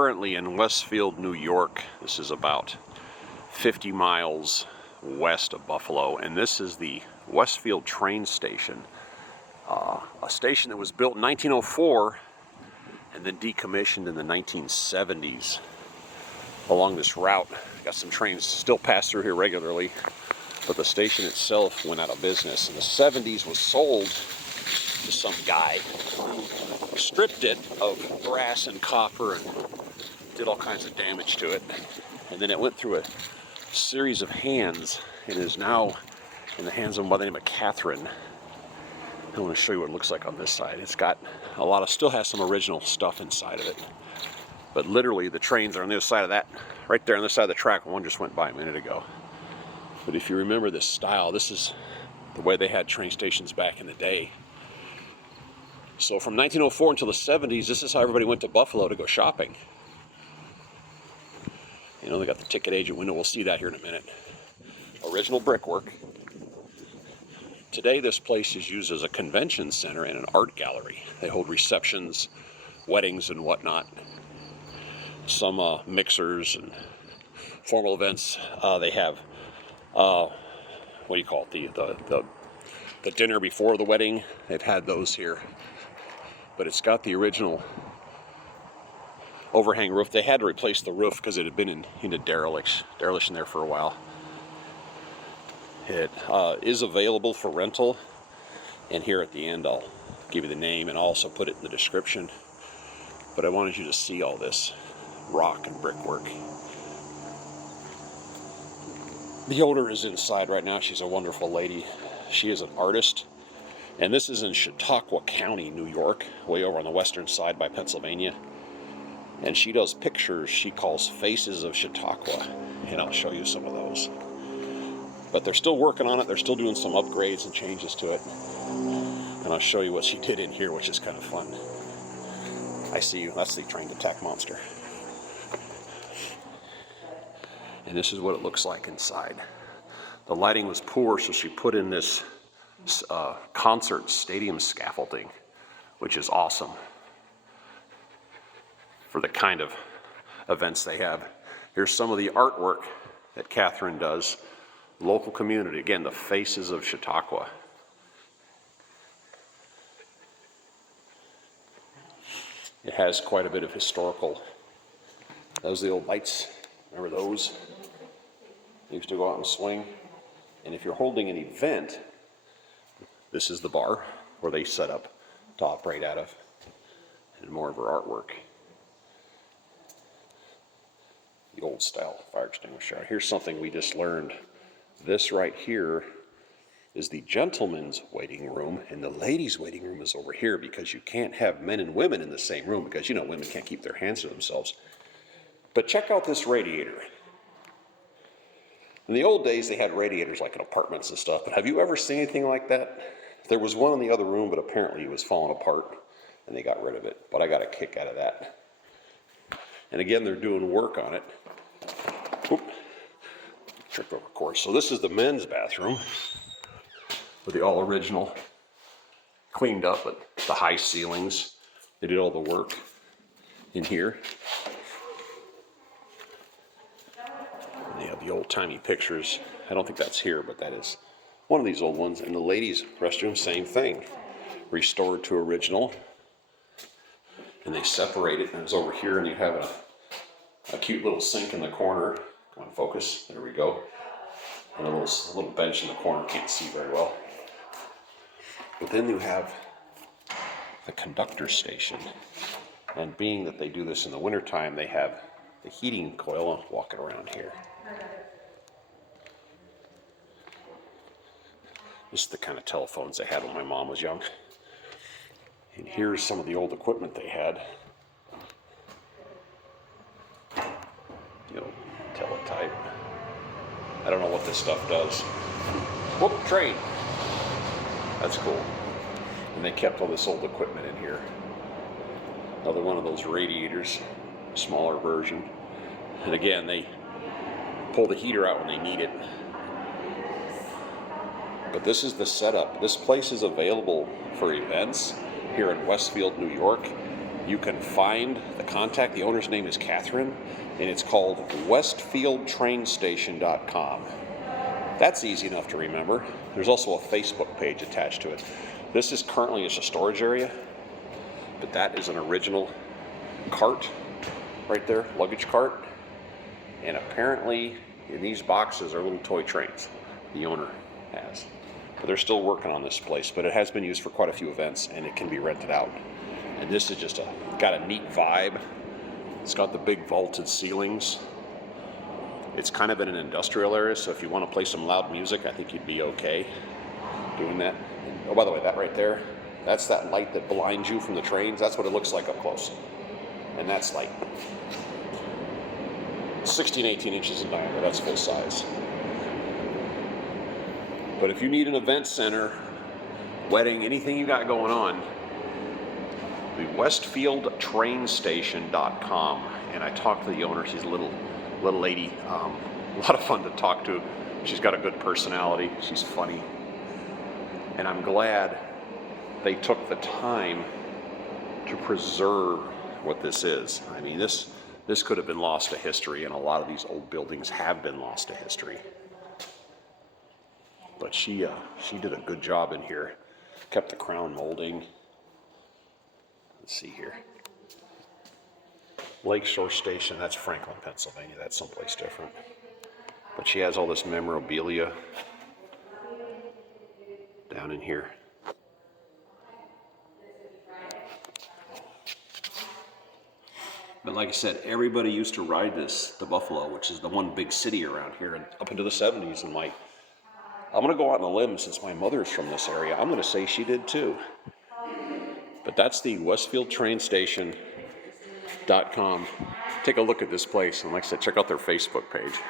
currently in Westfield, New York. This is about 50 miles west of Buffalo, and this is the Westfield train station. A station that was built in 1904 and then decommissioned in the 1970s. Along this route, got some trains still pass through here regularly, but the station itself went out of business. In the 70s was sold to some guy who stripped it of brass and copper and did all kinds of damage to it. And then it went through a series of hands and is now in the hands of a by the name of Catherine. I want to show you what it looks like on this side. It's got a lot of, still has some original stuff inside of it. But literally the trains are on the other side of that, right there on the side of the track. One just went by a minute ago. But if you remember this style, this is the way they had train stations back in the day. So from 1904 until the 70s, this is how everybody went to Buffalo to go shopping. You know, they got the ticket agent window. We'll see that here in a minute. Original brickwork. Today, this place is used as a convention center and an art gallery. They hold receptions, weddings, and whatnot. Some mixers and formal events. They have, what do you call it? The dinner before the wedding. They've had those here. But it's got the original overhang roof. They had to replace the roof because it had been into dereliction there for a while. It is available for rental, and here at the end I'll give you the name and I'll also put it in the description. But I wanted you to see all this rock and brickwork. The owner is inside right now. She's a wonderful lady. She is an artist. And this is in Chautauqua County, New York, way over on the western side by Pennsylvania. And she does pictures she calls Faces of Chautauqua. And I'll show you some of those. But they're still working on it. They're still doing some upgrades and changes to it. And I'll show you what she did in here, which is kind of fun. I see you. That's the train attack monster. And this is what it looks like inside. The lighting was poor, so she put in this concert stadium scaffolding, which is awesome for the kind of events they have. Here's some of the artwork that Catherine does. Local community, again, the Faces of Chautauqua. It has quite a bit of historical. Those are the old lights. Remember those? They used to go out and swing. And if you're holding an event, this is the bar where they set up to operate out of, and more of her artwork. The old style fire extinguisher. Here's something we just learned. This right here is the gentleman's waiting room, and the ladies' waiting room is over here because you can't have men and women in the same room because, you know, women can't keep their hands to themselves. But check out this radiator. In the old days, they had radiators like in apartments and stuff, but have you ever seen anything like that? There was one in the other room, but apparently it was falling apart, and they got rid of it. But I got a kick out of that. And again, they're doing work on it. Oop. Tripped over course. So this is the men's bathroom with the all original, cleaned up, but the high ceilings. They did all the work in here. And they have the old-timey pictures. I don't think that's here, but that is one of these old ones. And the ladies' restroom, same thing. Restored to original. And they separate it, and it's over here, and you have a cute little sink in the corner. Come on, focus. There we go. And a little bench in the corner. Can't see very well. But then you have the conductor station. And being that they do this in the wintertime, they have the heating coil walking around here. This is the kind of telephones they had when my mom was young. And here's some of the old equipment they had. You know, teletype. I don't know what this stuff does. Whoop, train. That's cool. And they kept all this old equipment in here. Another one of those radiators, smaller version. And again, they pull the heater out when they need it. But this is the setup. This place is available for events here in Westfield, New York. you can find the contact. The owner's name is Catherine, and it's called westfieldtrainstation.com. That's easy enough to remember. There's also a Facebook page attached to it. This is currently just a storage area, but that is an original cart right there, luggage cart. And apparently in these boxes are little toy trains the owner has. But they're still working on this place, but it has been used for quite a few events and it can be rented out. And this is just got a neat vibe. It's got the big vaulted ceilings. It's kind of in an industrial area, so if you want to play some loud music, I think you'd be okay doing that. Oh, by the way, that right there, that's that light that blinds you from the trains. That's what it looks like up close. And that's like 16, 18 inches in diameter. That's full size. But if you need an event center, wedding, anything you got going on, the westfieldtrainstation.com. And I talked to the owner. She's a little lady, a lot of fun to talk to. She's got a good personality. She's funny. And I'm glad they took the time to preserve what this is. I mean, this could have been lost to history, and a lot of these old buildings have been lost to history. But she did a good job in here. Kept the crown molding. Let's see here. Lakeshore Station, that's Franklin, Pennsylvania. That's someplace different. But she has all this memorabilia down in here. But like I said, everybody used to ride this to Buffalo, which is the one big city around here, and up into the 70s. And I'm going to go out on a limb, since my mother's from this area, I'm going to say she did too. But that's the westfieldtrainstation.com. Take a look at this place, and like I said, check out their Facebook page.